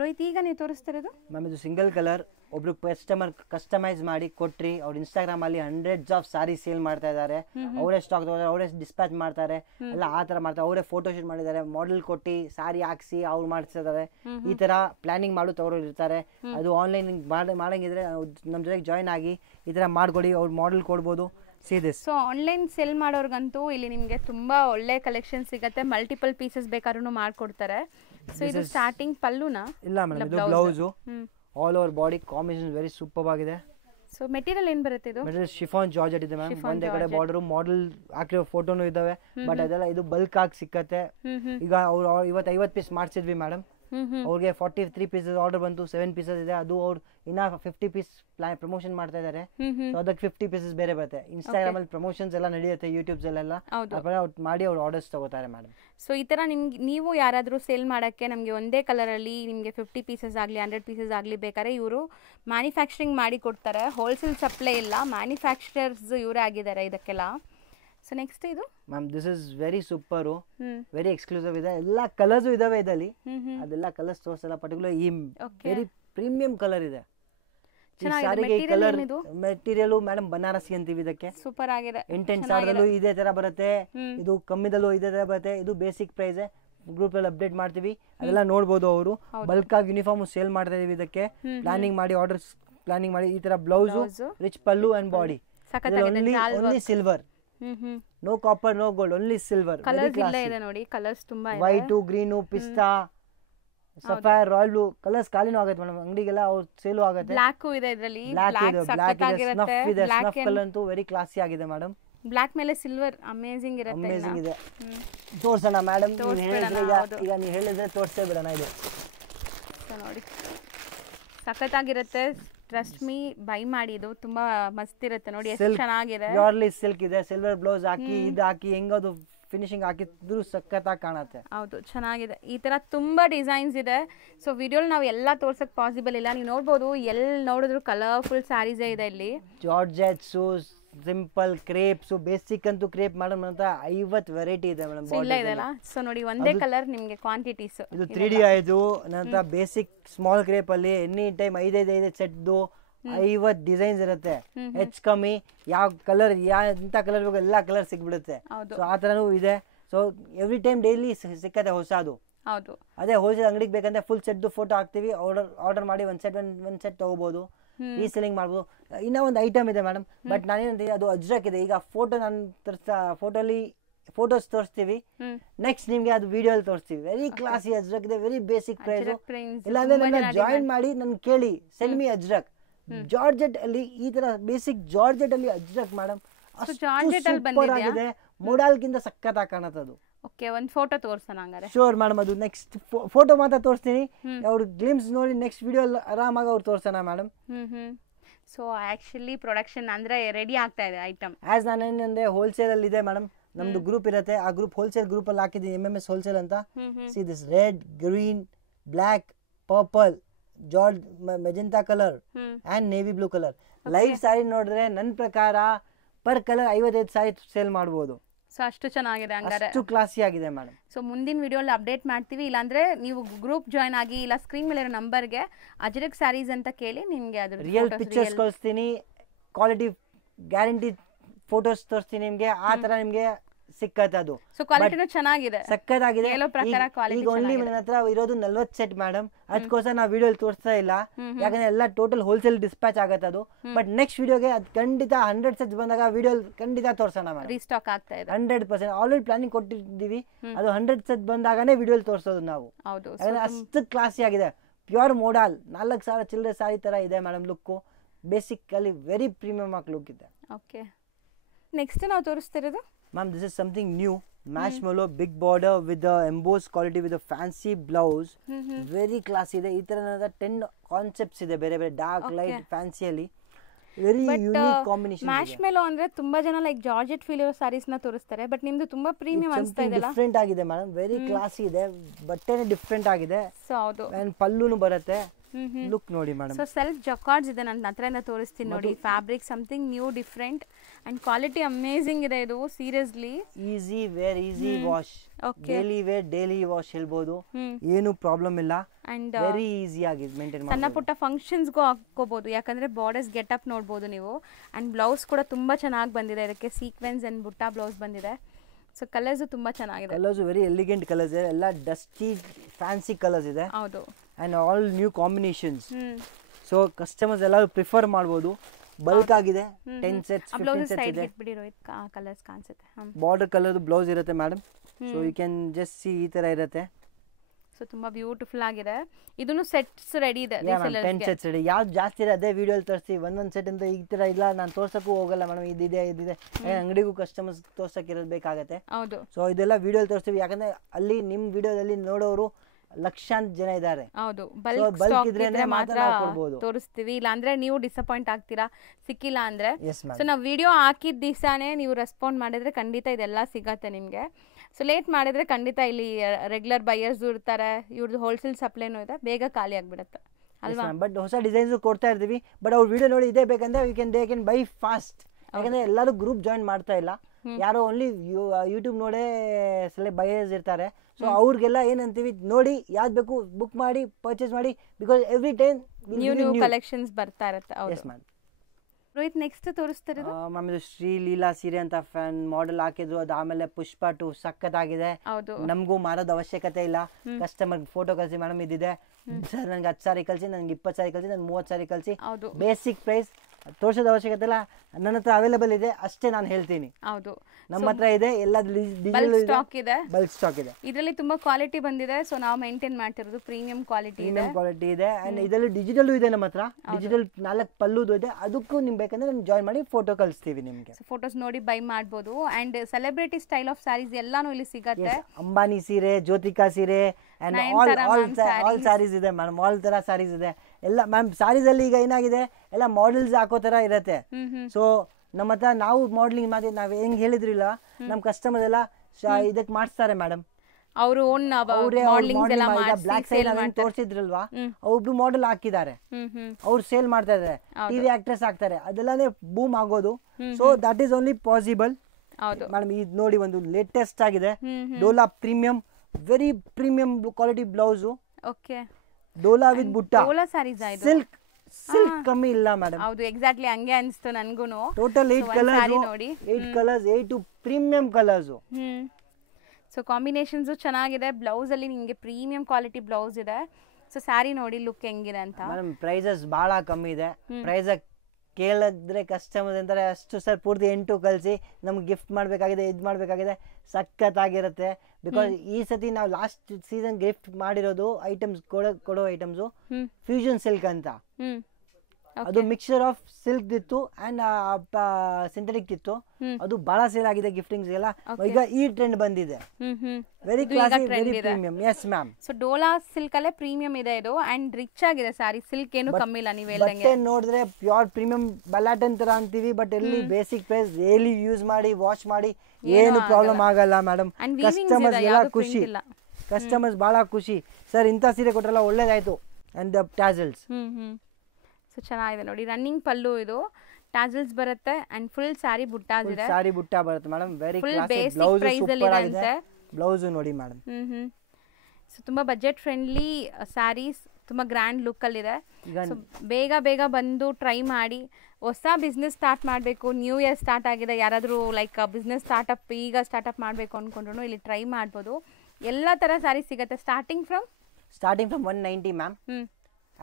ರೋಹಿತ್, ಈಗ ನೀವು ತೋರಿಸ್ತಿರೋದು ಮ್ಯಾಮ್ ಇದು ಸಿಂಗಲ್ ಕಲರ್. ಒಬ್ರು ಕಸ್ಟಮರ್ ಕಸ್ಟಮೈಸ್ ಮಾಡಿ ಕೊಟ್ರಿ, ಅವ್ರು ಇನ್ಸ್ಟಾಗ್ರಾಮ್ ಅಲ್ಲಿ ಹಂಡ್ರೆಡ್ಸ್ ಆಫ್ ಸಾರಿ ಸೇಲ್ ಮಾಡ್ತಾ ಇದ್ದಾರೆ. ಅವರೇ ಸ್ಟಾಕ್ ತಗೋತಾರೆ, ಅವರೇ ಡಿಸ್ಪ್ಯಾಚ್ ಮಾಡ್ತಾರೆ, ಎಲ್ಲ ಆ ತರ ಮಾಡ್ತಾರೆ. ಅವರೇ ಫೋಟೋ ಶೂಟ್ ಮಾಡಿದ್ದಾರೆ, ಮಾಡೆಲ್ ಕೊಟ್ಟು ಸಾರಿ ಹಾಕ್ಸಿ ಅವ್ರು ಮಾಡ್ತಿದ್ದಾರೆ. ಈ ತರ ಪ್ಲಾನಿಂಗ್ ಮಾಡು ತಗೋರು ಇರ್ತಾರೆ. ಅದು ಆನ್ಲೈನ್ ಮಾಡಂಗಿದ್ರೆ ನಮ್ಮ ಜೊತೆಗೆ ಜಾಯ್ನ್ ಆಗಿ ಈ ತರ ಮಾಡ್ಕೊಡಿ, ಅವ್ರು ಮಾಡೆಲ್ ಕೊಡ್ಬೋದು. ಸೊ ಆನ್ಲೈನ್ ಸೆಲ್ ಮಾಡೋರ್ಗಂತೂ ಇಲ್ಲಿ ನಿಮಗೆ ತುಂಬಾ ಒಳ್ಳೆ ಕಲೆಕ್ಷನ್ ಸಿಗುತ್ತೆ, ಮಲ್ಟಿಪಲ್ ಪೀಸಸ್ ಬೇಕಾದ್ರೂ ಮಾಡ್ಕೊಡ್ತಾರೆ. ಸೊ ಇದು ಸ್ಟಾರ್ಟಿಂಗ್ ಪಲ್ಲುನಾ? ಇಲ್ಲ ಮೇಡಮ್, ಇದು blouse. All over body combination very super ಆಗಿದೆ. ಸೊ ಮೆಟೀರಿಯಲ್ ಏನ್ ಬರುತ್ತೆ ಇದು? ಮೆಟೀರಿಯಲ್ ಶಿಫಾನ್ ಜಾರ್ಜೆಟ್ ಇದೆ ಮ್ಯಾಮ್. ಒಂದೇ ಕಡೆ ಬಾರ್ಡರ್ ಮಾಡೆಲ್ ಹಾಕಿರೋ ಫೋಟೋನು ಇದಾವೆ. ಬಟ್ ಅದೆಲ್ಲ ಇದು ಬಲ್ಕ್ ಆಗಿ ಸಿಕ್ಕತ್ತೆ. ಈಗ ಅವ್ರು ಇವತ್ತು 50 ಪೀಸ್ ಮಾಡಿಸಿದ್ವಿ ಮೇಡಮ್. ಅವ್ರಿಗೆ 43 ಪೀಸಸ್ ಆರ್ಡರ್ ಬಂತು, 7 ಪೀಸಸ್ ಇದೆ. ಅದು ಅವ್ರು ಇನ್ನ 50 ಪೀಸ್ ಪ್ರಮೋಷನ್ ಮಾಡ್ತಾ ಇದಾರೆ. ಸೊ ಅದಕ್ಕೆ 50 ಪೀಸಸ್ ಬೇರೆ ಬರುತ್ತೆ. ಇನ್ಸ್ಟಾಗ್ರಾಮ್ ಅಲ್ಲಿ ಪ್ರಮೋಷನ್ಸ್ ಎಲ್ಲ ನಡೆಯುತ್ತೆ, ಯೂಟ್ಯೂಬ್ಸ್ ಅಲ್ಲೆಲ್ಲ ಮಾಡಿ ಅವ್ರು ಆರ್ಡರ್ಸ್ ತಗೋತಾರೆ ಮೇಡಮ್. ಸೊ ಈ ತರ ನೀವು ಯಾರಾದ್ರೂ ಸೇಲ್ ಮಾಡಕ್ಕೆ ನಮಗೆ ಒಂದೇ ಕಲರ್ ಅಲ್ಲಿ ನಿಮಗೆ 50 ಪೀಸಸ್ ಆಗಲಿ 100 ಪೀಸಸ್ ಆಗಲಿ ಬೇಕಾದ್ರೆ ಇವರು ಮ್ಯಾನುಫ್ಯಾಕ್ಚರಿಂಗ್ ಮಾಡಿ ಕೊಡ್ತಾರೆ. ಹೋಲ್ಸೇಲ್ ಸಪ್ಲೈ ಇಲ್ಲ, ಮ್ಯಾನುಫ್ಯಾಕ್ಚರರ್ಸ್ ಇವರೇ ಆಗಿದ್ದಾರೆ ಇದಕ್ಕೆಲ್ಲ. ಸೊ ನೆಕ್ಸ್ಟ್ ಇದು ma'am, this is very super, very exclusive ಇದೆ. ಎಲ್ಲ ಕಲರ್ಸ್ ಇದಾವೆ ಇದರಲ್ಲಿ. ಅದೆಲ್ಲ ಕಲರ್ಸ್ ತೋರಿಸಲ್ಲ, ಪರ್ಟಿಕ್ಯುಲರ್ ಈ ವೆರಿ ಪ್ರೀಮಿಯಂ ಕಲರ್ ಇದೆ. ಮೆಟೀರಿಯಲ್ ಮೇಡಮ್ ಬನಾರಸಿ ಅಂತೀವಿ ಇದಕ್ಕೆ. ಸೂಪರ್ ಆಗಿದೆ. 8,000 ಇದೇ ತರ ಬರುತ್ತೆ, ಇದು ಕಮ್ಮಿದಲ್ಲೂ ಇದೇ ತರ ಬರುತ್ತೆ. ಇದು ಬೇಸಿಕ್ ಪ್ರೈಸ್. ಗ್ರೂಪ್ ಅಲ್ಲಿ ಅಪ್ಡೇಟ್ ಮಾಡ್ತೀವಿ, ಅದೆಲ್ಲ ನೋಡಬಹುದು. ಅವರು ಬಲ್ಕ್ ಆಗಿ ಯೂನಿಫಾರ್ಮ್ ಸೇಲ್ ಮಾಡ್ತಾ ಇದೀವಿ. ಇದಕ್ಕೆ ಪ್ಲಾನಿಂಗ್ ಮಾಡಿ, ಆರ್ಡರ್ಸ್ ಪ್ಲಾನಿಂಗ್ ಮಾಡಿ. ಈ ತರ blouse, rich pallu and body, only silver, no copper, no gold, only silver. Colours ಇಲ್ಲ ಇದೆ ನೋಡಿ, ಕಲರ್ಸ್ ತುಂಬಾ ಇದೆ. White, green, pista, sapphire, royal blue colours ಖಾಲಿನೂ ಆಗುತ್ತೆ ಮೇಡಮ್. ಅಂಗಡಿಗೆಲ್ಲ ಅವ್ರು ಸೇಲು ಆಗುತ್ತೆ. ಬ್ಲಾಕ್ ಇದೆ ಇದರಲ್ಲಿ, ಬ್ಲಾಕ್ ಇದೆ, ಸ್ನಫ್ ಇದೆ. ಸ್ನಫ್ ಕಲರ್ ಅಂತೂ ವೆರಿ ಕ್ಲಾಸಿ ಆಗಿದೆ ಮೇಡಮ್. ಬ್ಲಾಕ್ ಮೇಲೆ ಸಿಲ್ವರ್ ಅಮೇಜಿಂಗ್ ಇರುತ್ತೆ. ಅಮೇಜಿಂಗ್ ಇದೆ. ತೋರ್ಸೋಣ ಮೇಡಮ್, ಈಗ ನೀವು ಹೇಳಿದ್ರೆ ತೋರಿಸೇ ಬಿಡೋಣ. ಇದು ನೋಡಿ ಸಖತ್ತಾಗಿರುತ್ತೆ. ಟ್ರಸ್ಟ್ ಮೀ, ಬೈ ಮಾಡಿ, ಇದು ತುಂಬಾ ಮಸ್ತ್ ಇರುತ್ತೆ ನೋಡಿ, ಎಷ್ಟು ಚೆನ್ನಾಗಿದೆ. ಪ್ಯೂರ್ಲಿ ಸಿಲ್ಕ್ ಇದೆ, ಸಿಲ್ವರ್ ಬ್ಲೌಸ್ ಹಾಕಿ ಇದು ಹಾಕಿ ಹೆಂಗದು ಫಿನಿಶಿಂಗ್ ಹಾಕಿದ್ರು ಸಖತ್ತಾಗಿ ಕಾಣುತ್ತೆ. ಹೌದು, ಚೆನ್ನಾಗಿದೆ. ಈ ತರ ತುಂಬಾ ಡಿಸೈನ್ಸ್ ಇದೆ. ಸೊ ವಿಡಿಯೋಲಿ ನಾವು ಎಲ್ಲ ತೋರ್ಸಕ್ ಪಾಸಿಬಲ್ ಇಲ್ಲ. ನೀವು ನೋಡ್ಬೋದು, ಎಲ್ಲಿ ನೋಡಿದ್ರು ಕಲರ್ಫುಲ್ ಸ್ಯಾರೀಸ್ ಇದೆ ಇಲ್ಲಿ. ಜಾರ್ಜೆಟ್ಸ್, ಸಿಂಪಲ್ ಕ್ರೇಪ್ಸ್, ಬೇಸಿಕ್ ಅಂತೂ ಕ್ರೇಪ್ ಮೇಡಮ್ ಅಂತ 50 ವೆರೈಟಿ ಇದೆ ಮೇಡಮ್. ಇಲ್ಲ ಇದೆಲ್ಲ. ಸೊ ನೋಡಿ, ಒಂದೇ ಕಲರ್ ನಿಮಗೆ ಕ್ವಾಂಟಿಟೀಸ್. ಇದು 3D ಆಯ್ತು. ನಂತರ ಬೇಸಿಕ್ ಸ್ಮಾಲ್ ಕ್ರೇಪ್ ಅಲ್ಲಿ ಎನಿ ಟೈಮ್ 5 ಸೆಟ್ದು 50 ಡಿಸೈನ್ಸ್ ಇರುತ್ತೆ. ಹೆಚ್ಚು ಕಮ್ಮಿ ಯಾವ ಕಲರ್ ಎಂತ ಕಲರ್ ಬೇಕು ಎಲ್ಲಾ ಕಲರ್ ಸಿಗ್ಬಿಡುತ್ತೆ. ಸೊ ಆ ತರನೂ ಇದೆ. ಸೊ ಎವ್ರಿ ಟೈಮ್ ಡೈಲಿ ಸಿಕ್ಕತ್ತೆ ಹೊಸದು. ಹೌದು, ಅದೇ ಹೋಲ್ಸೇಲ್ ಅಂಗಡಿಗೆ ಬೇಕಂದ್ರೆ ಫುಲ್ ಸೆಟ್ ಫೋಟೋ ಹಾಕ್ತಿವಿ. ಆರ್ಡರ್ ಮಾಡಿ ಒಂದ್ ಸೆಟ್ ತಗೋಬಹುದು, ರೀಸೆಲ್ಲಿಂಗ್ ಮಾಡ್ಬೋದು. ಇನ್ನೂ ಒಂದು ಐಟಮ್ ಇದೆ ಮೇಡಮ್, ಬಟ್ ನಾನೇನಂತೀನಿ, ಅದು ಅಜ್ರಕ್ ಇದೆ. ಈಗ ಫೋಟೋ ನಾನು ಫೋಟೋಸ್ ತೋರಿಸ್ತೀವಿ, ನೆಕ್ಸ್ಟ್ ನಿಮ್ಗೆ ಅದು ವಿಡಿಯೋ ಅಲ್ಲಿ ತೋರಿಸ್ತೀವಿ. ವೆರಿ ಕ್ಲಾಸಿ ಅಜ್ರಕ್ ಇದೆ, ವೆರಿ ಬೇಸಿಕ್ ಪ್ರೈಸ್. ಇಲ್ಲಾಂದ್ರೆ ನನ್ನ ಜಾಯಿನ್ ಮಾಡಿ ನನ್ ಕೇಳಿ, ಸೆಂಡ್ ಮಿ ಅಜ್ರಕ್. ಜಾರ್ಜೆಟ್ ಅಲ್ಲಿ ಈ ತರ ಬೇಸಿಕ್ ಜಾರ್ಜೆಟ್ ಅಲ್ಲಿ ಅಜ್ರಕ್ ಮೇಡಮ್ ಸೂಪರ್ ಆಗಿದೆ. ಮೊಡಲ್ಗಿಂತ ಸಖತ್ತಾಗಿ ಕಾಣುತ್ತದು. ಓಕೆ, ಒಂದು ಫೋಟೋ ತೋರಿಸೋಣ ಹಂಗಾರೆ. ಶೋರ್ ಮೇಡಮ್, ಅದು ನೆಕ್ಸ್ಟ್ ಫೋಟೋ ಮಾತ್ರ ತೋರಿಸ್ತೀನಿ. ಅವ್ರು ಗ್ಲಿಮ್ಸ್ ನೋಡಿ ನೆಕ್ಸ್ಟ್ ವಿಡಿಯೋ ಅಲ್ಲಿ ಆರಾಮಾಗಿ ಅವ್ರು ತೋರಿಸೋಣ ಮೇಡಮ್. ಸೊ ಆಕ್ಚುಲಿ ಪ್ರೊಡಕ್ಷನ್ ಅಂದ್ರೆ ರೆಡಿ ಆಗ್ತಾ ಇದೆ ಐಟಮ್. ಆಸ್ ನಾನೇನಂದ್ರೆ ಹೋಲ್ಸೇಲ್ ಅಲ್ಲಿ ಇದೆ ಮೇಡಮ್, ನಮ್ದು ಗ್ರೂಪ್ ಇರುತ್ತೆ. ಆ ಗ್ರೂಪ್ ಹೋಲ್ಸೇಲ್ ಗ್ರೂಪ್ ಅಲ್ಲಿ ಹಾಕಿದ್ದೀನಿ, MMS ಹೋಲ್ಸೇಲ್ ಅಂತ. See this red, green, black, purple, George magenta colour and navy blue colour. Live sari ನೋಡಿದ್ರೆ ನನ್ನ ಪ್ರಕಾರ ಪರ್ ಕಲರ್ 55 ಸಾರಿ ಸೇಲ್ ಮಾಡಬಹುದು. ಸೊ ಅಷ್ಟು ಚೆನ್ನಾಗಿದೆ ಹಂಗಾರೆ. ಅಷ್ಟು ಕ್ಲಾಸಿ ಆಗಿದೆ ಮೇಡಮ್. ಸೊ ಮುಂದಿನ ವಿಡಿಯೋಲಿ ಅಪ್ಡೇಟ್ ಮಾಡ್ತೀವಿ, ಇಲ್ಲಾಂದ್ರೆ ನೀವು ಗ್ರೂಪ್ ಜಾಯ್ನ್ ಆಗಿ ಇಲ್ಲ ಸ್ಕ್ರೀನ್ ಮೇಲೆ ಇರೋ ನಂಬರ್ಗೆ ಅಜ್ರಕ್ ಸ್ಯಾರೀಸ್ ಅಂತ ಕೇಳಿ ನಿಮಗೆ ಅದ್ರ ರಿಯಲ್ ಪಿಕ್ಚರ್ಸ್ ಕಳಿಸ್ತೀನಿ, ಕ್ವಾಲಿಟಿ ಗ್ಯಾರಂಟಿ ಫೋಟೋಸ್ ತೋರಿಸ್ತೀನಿ ನಿಮಗೆ, ಆ ತರ ನಿಮಗೆ ಸಿಕ್ಕತ್ತೆ ಅದು. ಸೊ ಕ್ವಾಲಿಟಿನೂ ಚೆನ್ನಾಗಿದೆ, ಸಕ್ಕತ್ತಾಗಿದೆ. ಹೇಳೋ ಪ್ರಕಾರ ಕ್ವಾಲಿಟಿ ಈಗ ಓನ್ಲಿ ನನ್ನ ಹತ್ರ ಇರೋದು 40 ಸೆಟ್ ಮೇಡಮ್, ಅದಕ್ಕೋಸ್ಕರ ನಾವು ವಿಡಿಯೋ ತೋರಿಸ್ತಾ ಇಲ್ಲ, ಯಾಕಂದ್ರೆ ಎಲ್ಲ ಟೋಟಲ್ ಹೋಲ್ಸೇಲ್ ಡಿಸ್ಪ್ಯಾಚ್ ಆಗತ್ತೆ ಅದು. ಬಟ್ ನೆಕ್ಸ್ಟ್ ವಿಡಿಯೋಗೆ ಅದು ಖಂಡಿತ 100 ಸೆಟ್ಸ್ ಬಂದಾಗ ವಿಡಿಯೋ ಖಂಡಿತ ತೋರ್ಸೋಣ ಮೇಡಮ್. ರೀಸ್ಟಾಕ್ ಆಗ್ತಾ ಇದೆ 100%. ಆಲ್ರೆಡಿ ಪ್ಲಾನಿಂಗ್ ಕೊಟ್ಟಿದ್ದೀವಿ, ಅದು 100 ಸೆಟ್ ಬಂದಾಗನೇ ವಿಡಿಯೋ ತೋರಿಸೋದು ನಾವು. ಹೌದು, ಅಷ್ಟು ಕ್ಲಾಸಿ ಆಗಿದೆ. ಪ್ಯೂರ್ ಮೋಡಲ್ 4000 ಚಿಲ್ಲರೆ ಸಾರಿ ತರ ಇದೆ madam look. Basically very premium ಆಗಿ ಲುಕ್ ಇದೆ. ಓಕೆ, ನೆಕ್ಸ್ಟ್ ನಾವು ತೋರಿಸ್ತಿರೋದು Ma'am, this is something new. Marshmallow, big border with the embossed quality with a fancy blouse. Very classy ಇದೆ. ಈ ತರ 10 ಕಾನ್ಸೆಪ್ಟ್ಸ್ ಇದೆ, ಬೇರೆ ಬೇರೆ ಡಾರ್ಕ್ ಲೈಟ್ ಫ್ಯಾನ್ಸಿಯಲ್ಲಿ. Very unique combination. ಮ್ಯಾಶ್ಮೆಲೋ ಅಂದ್ರೆ ತುಂಬಾ ಜನ ಲೈಕ್ ಜಾರ್ಜೆಟ್ ಫೀಲ್ ಇರೋ ಸಾರೀಸ್ ನ ತೋರಿಸ್ತಾರೆ, ಬಟ್ ನಿಮ್ದು ತುಂಬಾ ಪ್ರೀಮಿಯಂ ಅನ್ಸ್ತಾ ಇದೆ. ಡಿಫರೆಂಟ್ ಆಗಿದೆ ಮೇಡಮ್, ವೆರಿ ಕ್ಲಾಸಿ ಇದೆ, ಬಟ್ಟೆನೇ ಡಿಫರೆಂಟ್ ಆಗಿದೆ. ಸೊ ಹೌದು, ಅಂಡ್ ಪಲ್ಲುನು ಬರುತ್ತೆ. ಲುಕ್ ನೋಡಿ ಮೇಡಮ್. ಸೊ ಸೆಲ್ಫ್ ಜಕಾರ್ಡ್ಸ್ ಇದೆ, ನನ್ನ ಹತ್ರದಿಂದ ತೋರಿಸ್ತೀನಿ ನೋಡಿ. Fabric something new, different and quality amazing ಇದೆ ಇದು. Seriously easy wear, easy wash, daily wear, daily wash ಹೇಳ್ಬೋದು, ಏನು ಪ್ರಾಬ್ಲಮ್ ಇಲ್ಲ. ಅಂಡ್ ವೆರಿ ಈಸಿ ಆಗಿ ಮೇಂಟೈನ್ ಮಾಡಿ ಸಣ್ಣ ಪುಟ್ಟ ಫಂಕ್ಷನ್ಸ್ಗೂ ಹಾಕೋಬಹುದು, ಯಾಕಂದ್ರೆ ಬಾರ್ಡರ್ಸ್ ಗೆಟಪ್ ನೋಡ್ಬೋದು ನೀವು. ಅಂಡ್ ಬ್ಲೌಸ್ ಕೂಡ ತುಂಬಾ ಚೆನ್ನಾಗಿ ಬಂದಿದೆ, ಇದಕ್ಕೆ ಸೀಕ್ವೆನ್ಸ್ ಅಂಡ್ ಬುಟ್ಟ ಬ್ಲೌಸ್ ಬಂದಿದೆ. ಸೊ ಕಲರ್ಸ್ ತುಂಬಾ ಚೆನ್ನಾಗಿದೆ, ಕಲರ್ಸ್ ವೆರಿ ಎಲಿಗೆಂಟ್ ಕಲರ್ಸ್ ಇದೆ, ಎಲ್ಲ ಡಸ್ಟಿ ಫ್ಯಾನ್ಸಿ ಕಲರ್ಸ್ ಇದೆ. ಹೌದು, and all new combinations. So customers ಎಲ್ಲರೂ ಪ್ರಿಫರ್ ಮಾಡಬಹುದು. ಬಲ್ಕ್ ಆಗಿದೆ, 10 ಸೆಟ್ಸ್ 15 ಸೆಟ್ಸ್ ಇದೆ. ಬಿಡಿ ರೋಹಿತ್, ಕಲರ್ಸ್ ಕಾಣಿಸುತ್ತೆ. ಬಾರ್ಡರ್ ಕಲರ್ ಬ್ಲೌಸ್ ಇರುತ್ತೆ madam. So you can just see ಈ ತರ ಇರುತ್ತೆ. ಸೊ ತುಂಬಾ ಬ್ಯೂಟಿಫುಲ್ ಆಗಿದೆ. ಇದನ್ನು ಸೆಟ್ಸ್ ರೆಡಿ ಇದೆ, 10 ಸೆಟ್ಸ್ ರೆಡಿ. ಯಾವ್ದು ಜಾಸ್ತಿ ಇದೆ ಅದೇ ವಿಡಿಯೋ ತೋರಿಸ್ತೀವಿ. ಒಂದೊಂದು ಸೆಟ್ ಅಂತ ಈ ತರ ಇಲ್ಲ, ನಾನು ತೋರ್ಸಕ್ಕೂ ಹೋಗಲ್ಲ ಮೇಡಮ್. ಇದಿದೆ ಅಂಗಡಿಗೂ ಕಸ್ಟಮರ್ಸ್ ತೋರ್ಸಕ್ಕೆ ಇರೋದು ಬೇಕಾಗತ್ತೆ. ಹೌದು, ಸೊ ಇದೆಲ್ಲ ವಿಡಿಯೋ ತೋರಿಸ್ತೀವಿ, ಯಾಕಂದ್ರೆ ಅಲ್ಲಿ ನಿಮ್ ವಿಡಿಯೋದಲ್ಲಿ ನೋಡೋರು ಲಕ್ಷಾಂತರ ಜನ ಇದ್ದಾರೆ. ಹೌದು, ಬಲ್ಕ್ ಇದ್ರೆ ಮಾತ್ರ ತೋರಿಸ್ತೀವಿ, ಇಲ್ಲ ಅಂದ್ರೆ ನೀವು ಡಿಸಪಾಯಿಂಟ್ ಆಗ್ತೀರಾ ಸಿಕ್ಕಿಲ್ಲ ಅಂದ್ರೆ. ಸೊ ನಾವು ವಿಡಿಯೋ ಹಾಕಿದ ದಿವಸನೇ ನೀವು ರೆಸ್ಪಾಂಡ್ ಮಾಡಿದ್ರೆ ಖಂಡಿತ ಇದೆಲ್ಲ ಸಿಗತ್ತೆ ನಿಮ್ಗೆ. ಸೊ ಲೇಟ್ ಮಾಡಿದ್ರೆ ಖಂಡಿತ ಇಲ್ಲಿ ರೆಗ್ಯುಲರ್ ಬೈಯರ್ಸ್ ಇರ್ತಾರೆ, ಇವ್ರದ್ದು ಹೋಲ್ಸೇಲ್ ಸಪ್ಲೈನೂ ಇದೆ, ಬೇಗ ಖಾಲಿ ಆಗ್ಬಿಡುತ್ತೆ ಅಲ್ವಾ. ಬಟ್ ಹೊಸ ಡಿಸೈನ್ಸ್ ಕೊಡ್ತಾ ಇರ್ತೀವಿ, ಬಟ್ ಅವ್ರ ವಿಡಿಯೋ ನೋಡಿ ಇದೇ ಬೇಕಂದ್ರೆ ದೇ ಕ್ಯಾನ್ ಬೈ ಫಾಸ್ಟ್. ಯಾಕಂದ್ರೆ ಎಲ್ಲರೂ ಗ್ರೂಪ್ ಜಾಯಿನ್ ಮಾಡ್ತಾ ಇಲ್ಲ, ಯಾರೋ ಓನ್ಲಿ ಯೂಟ್ಯೂಬ್ ನೋಡೇ ಬೈಯರ್ಸ್ ಇರ್ತಾರೆ. ಸೊ ಅವ್ರಿಗೆಲ್ಲ ಏನಂತೀವಿ, ನೋಡಿ ಯಾವ್ದು ಬೇಕು ಬುಕ್ ಮಾಡಿ ಪರ್ಚೇಸ್ ಮಾಡಿ, because every time new collections ಬರ್ತಾ ಇರುತ್ತೆ. ರೋಹಿತ್, ನೆಕ್ಸ್ಟ್ ತೋರಿಸ್ತಿರೋದು ಮ್ಯಾಮ್ ಇದು ಶ್ರೀ ಲೀಲಾ ಸೀರೆ ಅಂತ ಫ್ಯಾನ್ ಮಾಡೆಲ್ ಹಾಕಿದ್ರು, ಅದು ಆಮೇಲೆ ಪುಷ್ಪ 2 ಸಖತ್ತಾಗಿದೆ. ನಮಗೂ ಮಾರೋದು ಅವಶ್ಯಕತೆ ಇಲ್ಲ, ಕಸ್ಟಮರ್ ಫೋಟೋ ಕಳಿಸಿ ಮೇಡಮ್ ಇದಿದೆ ಸರ್, ನನ್ಗೆ 10 ಸಾರಿ ಕಳಿಸಿ, ನನ್ಗೆ 20 ಸಾರಿ ಕಳಿಸಿ, ನನ್ಗೆ 30 ಸಾರಿ ಕಳಿಸಿ, ಬೇಸಿಕ್ ಪ್ರೈಸ್ ತೋರಿಸೋದು ಅವಶ್ಯಕತೆ ಇಲ್ಲ, ನನ್ನ ಹತ್ರ ಅವೈಲೇಬಲ್ ಇದೆ ಅಷ್ಟೇ ನಾನು ಹೇಳ್ತೀನಿ. ಹೌದು, ನಮ್ಮ ಹತ್ರ ಇದೆ, ಎಲ್ಲ ಸ್ಟಾಕ್ ಇದೆ, ಬಲ್ಕ್ ಸ್ಟಾಕ್ ಇದೆ. ಇದರಲ್ಲಿ ತುಂಬಾ ಕ್ವಾಲಿಟಿ ಬಂದಿದೆ. ಸೊ ನಾವು ಮೇಂಟೈನ್ ಮಾಡ್ತಿರೋದು ಪ್ರೀಮಿಯಂ ಕ್ವಾಲಿಟಿ ಇದೆ. ಅಂಡ್ ಇದರಲ್ಲಿ ಡಿಜಿಟಲ್ ಇದೆ, ನಮ್ಮ ಹತ್ರ ಡಿಜಿಟಲ್ 4 ಪಲ್ಲುದು ಇದೆ. ಅದಕ್ಕೂ ನಿಮ್ಗೆ ಬೇಕಂದ್ರೆ ನಾನು ಜಾಯಿನ್ ಮಾಡಿ ಫೋಟೋ ಕಳಿಸ್ತೀವಿ ನಿಮ್ಗೆ. ಫೋಟೋಸ್ ನೋಡಿ ಬೈ ಮಾಡಬಹುದು. And celebrity style of saris ಎಲ್ಲಾನು ಇಲ್ಲಿ ಸಿಗತ್ತೆ. ಅಂಬಾನಿ ಸೀರೆ, ಜ್ಯೋತಿಕಾ ಸೀರೆ ಅಂಡ್ ಆಲ್ ಸ್ಯಾರೀಸ್ ಇದೆ ಮೇಡಮ್. ಆಲ್ ತರ ಸ್ಯಾರೀಸ್ ಇದೆ ಎಲ್ಲ ಮ್ಯಾಮ್. ಸ್ಯಾರೀಸ್ ಅಲ್ಲಿ ಈಗ ಏನಾಗಿದೆ, ಎಲ್ಲ ಮಾಡೆಲ್ಸ್ ಹಾಕೋ ತರ ಇರತ್ತೆ. ಸೊ ನಮ್ಮ ಹತ್ರ ನಾವು ಮಾಡ್ಲಿಂಗ್ ಮಾಡಿ ನಾವ್ ಹೆಂಗ್ ಹೇಳಿದ್ರಿಲ್ಲ, ನಮ್ ಕಸ್ಟಮರ್ ಎಲ್ಲ ಇದಕ್ ಮಾಡಿಸ್ತಾರೆ ಮೇಡಮ್. ಅವರು ಬ್ಲಾಕ್ ಸೈಡ್ ತೋರಿಸಿದ್ರಲ್ವಾ, ಒಬ್ರು ಮಾಡೆಲ್ ಹಾಕಿದ್ದಾರೆ, ಅವ್ರು ಸೇಲ್ ಮಾಡ್ತಾ ಇದಾರೆ, ಟಿವಿ ಆಕ್ಟ್ರೆಸ್ ಆಗ್ತಾರೆ, ಅದೆಲ್ಲಾನೇ ಬೂಮ್ ಆಗೋದು. So that is only possible madam. ಇದು ನೋಡಿ, ಒಂದು ಲೇಟೆಸ್ಟ್ ಆಗಿದೆ dola premium, very premium quality blouse. Dola with butta, silk ಕಮ್ಮಿ ಇಲ್ಲ ಮೇಡಮ್. ಹೌದು, ಎಕ್ಸಾಕ್ಟ್ಲಿ ಹಂಗೆ ಅನ್ಸ್ತು ನನ್ಗೂನು. Total 8 colours, 8 premium colours. So combinations ಚೆನ್ನಾಗಿದೆ. ಬ್ಲೌಸ್ ಅಲ್ಲಿ ನಿಮಗೆ ಪ್ರೀಮಿಯಂ ಕ್ವಾಲಿಟಿ ಬ್ಲೌಸ್ ಇದೆ. ಸೊ ಸ್ಯಾರಿ ನೋಡಿ ಲುಕ್ ಹೆಂಗಿದೆ ಅಂತ. ಮೇಡಮ್ ಪ್ರೈಸಸ್ ಬಹಳ ಕಮ್ಮಿ ಇದೆ. ಪ್ರೈಸ್ ಕೇಳಿದ್ರೆ ಕಸ್ಟಮರ್ ಅಂತಾರೆ ಅಷ್ಟು ಸರ್ ಪೂರ್ತಿ 8 ಕಳಿಸಿ ನಮ್ಗೆ ಗಿಫ್ಟ್ ಮಾಡಬೇಕಾಗಿದೆ, ಇದು ಮಾಡಬೇಕಾಗಿದೆ, ಸಖತ್ತಾಗಿರುತ್ತೆ. ಬಿಕಾಸ್ ಈ ಸತಿ ನಾವು ಲಾಸ್ಟ್ ಸೀಸನ್ ಗಿಫ್ಟ್ ಮಾಡಿರೋದು ಐಟಮ್ಸ್, ಕೊಡೋ ಐಟಮ್ಸ್ ಫ್ಯೂಷನ್ ಸಿಲ್ಕ್ ಅಂತ. ಅದು ಮಿಕ್ಸ್ಚರ್ ಆಫ್ ಸಿಲ್ಕ್ ಇತ್ತು ಅಂಡ್ ಸಿಂಥೆಟಿಕ್ ಇತ್ತು. ಅದು ಬಹಳ ಸೇಲ್ ಆಗಿದೆ ಗಿಫ್ಟಿಂಗ್ಸ್ ಎಲ್ಲ. ಈಗ ಈ ಟ್ರೆಂಡ್ ಬಂದಿದೆ, very classy, very premium. Yes ma'am. So Dhola silk ಅಲ್ಲೇ ಪ್ರೀಮಿಯಂ ಇದೆ ಇದು, ಅಂಡ್ ರಿಚ್ ಆಗಿದೆ ಸಾರಿ. ಸಿಲ್ಕ್ ಏನು ಕಮ್ಮಿ ಇಲ್ಲ, ನೀವು ಹೇಳ್ದಂಗೆ ನೋಡಿದ್ರೆ ಪ್ಯೂರ್ ಪ್ರೀಮಿಯಂ ಬಲಾಟನ್ ತರ ಅಂತೀವಿ, ಬಟ್ ಎಲ್ಲಿ ಬೇಸಿಕ್ ಪ್ರೈಸ್ ಡೈಲಿ ಯೂಸ್ ಮಾಡಿ ವಾಶ್ ಮಾಡಿ ಏನು ಪ್ರಾಬ್ಲಮ್ ಆಗಲ್ಲ ಮೇಡಮ್. ಕಸ್ಟಮರ್ಸ್ ಎಲ್ಲ ಖುಷಿ, ಕಸ್ಟಮರ್ಸ್ ಬಹಳ ಖುಷಿ. ಸರ್ ಇಂಥ ಸೀರೆ ಕೊಟ್ರಲ್ಲ ಒಳ್ಳೇದಾಯ್ತು. And the tassels. So so ಚೆನ್ನಾಗಿದೆ ನೋಡಿ, ರನ್ನಿಂಗ್ ಪಲ್ಲು ಇದು, ಟ್ಯಾಸಲ್ಸ್ ಬರುತ್ತೆ ಅಂಡ್ ಫುಲ್ ಸ್ಯಾರಿ ಬುಟ್ಟಾಸ್ ಇದೆ. ಸ್ಯಾರಿ ಬುಟ್ಟ ಬರುತ್ತೆ madam, very full classic. Basic blouse price ಅಲ್ಲಿ ಸೂಪರ್ ಇದೆ ಆಗಿದೆ, ಅಂತೆ. ಬ್ಲೌಸ್ ನೋಡಿ ಮೇಡಮ್. ಸೊ ತುಂಬ ಬಜೆಟ್ ಫ್ರೆಂಡ್ಲಿ ಸ್ಯಾರೀಸ್, ತುಂಬ ಗ್ರ್ಯಾಂಡ್ ಲುಕ್ಕಲ್ಲಿದೆ. ಸೊ ಬೇಗ ಬೇಗ ಬಂದು ಟ್ರೈ ಮಾಡಿ. ಹೊಸ ಬಿಸ್ನೆಸ್ ಸ್ಟಾರ್ಟ್ ಮಾಡಬೇಕು, ನ್ಯೂ ಇಯರ್ ಸ್ಟಾರ್ಟ್ ಆಗಿದೆ, ಯಾರಾದರೂ ಲೈಕ್ ಬಿಸ್ನೆಸ್ ಸ್ಟಾರ್ಟಪ್ ಈಗ ಸ್ಟಾರ್ಟಪ್ ಮಾಡಬೇಕು ಅಂದ್ಕೊಂಡ್ರು ಇಲ್ಲಿ ಟ್ರೈ ಮಾಡ್ಬೋದು. ಎಲ್ಲ ಥರ ಸ್ಯಾರೀಸ್ ಸಿಗುತ್ತೆ, starting from 190 ma'am.